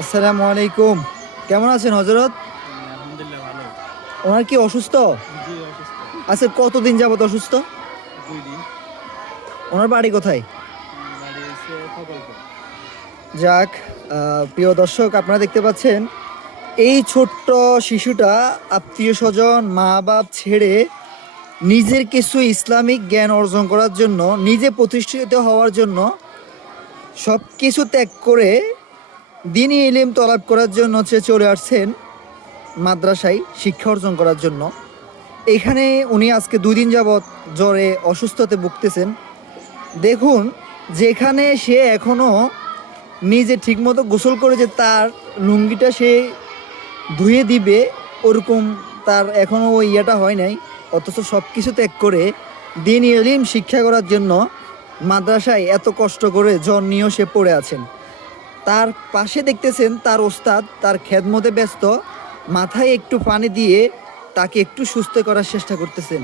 আসসালামু আলাইকুম। কেমন আছেন হজরত? আলহামদুলিল্লাহ ভালো। ওনার কি অসুস্থ? জি অসুস্থ। আচ্ছা, কতদিন যাবত অসুস্থ? 2 দিন। ওনার বাড়ি কোথায়? বাড়ি হইছে প্রকল্প। যাক, প্রিয় দর্শক, আপনারা দেখতে পাচ্ছেন এই ছোট্ট শিশুটা আত্মীয় স্বজন মা বাপ ছেড়ে নিজের কিছু ইসলামিক জ্ঞান অর্জন করার জন্য, নিজে প্রতিষ্ঠিত হওয়ার জন্য সব কিছু ত্যাগ করে দিনী ইলম তলাব করার জন্য সে চলে আসছেন মাদ্রাসায় শিক্ষা অর্জন করার জন্য। এখানে উনি আজকে 2 দিন যাবৎ জ্বরে অসুস্থতে ভুগতেছেন। দেখুন, যেখানে সে এখনও নিজে ঠিকমতো গোসল করে যে তার লুঙ্গিটা সে ধুয়ে দিবে, ওরকম তার এখনও ওই ইয়েটা হয় নাই। অথচ সব কিছু ত্যাগ করে দিন ইলম শিক্ষা করার জন্য মাদ্রাসায় এত কষ্ট করে জ্বর নিয়েও সে পড়ে আছেন। তার পাশে দেখতেছেন তার ওস্তাদ তার খেদমতে ব্যস্ত, মাথায় একটু পানি দিয়ে তাকে একটু সুস্থ করার চেষ্টা করতেছেন।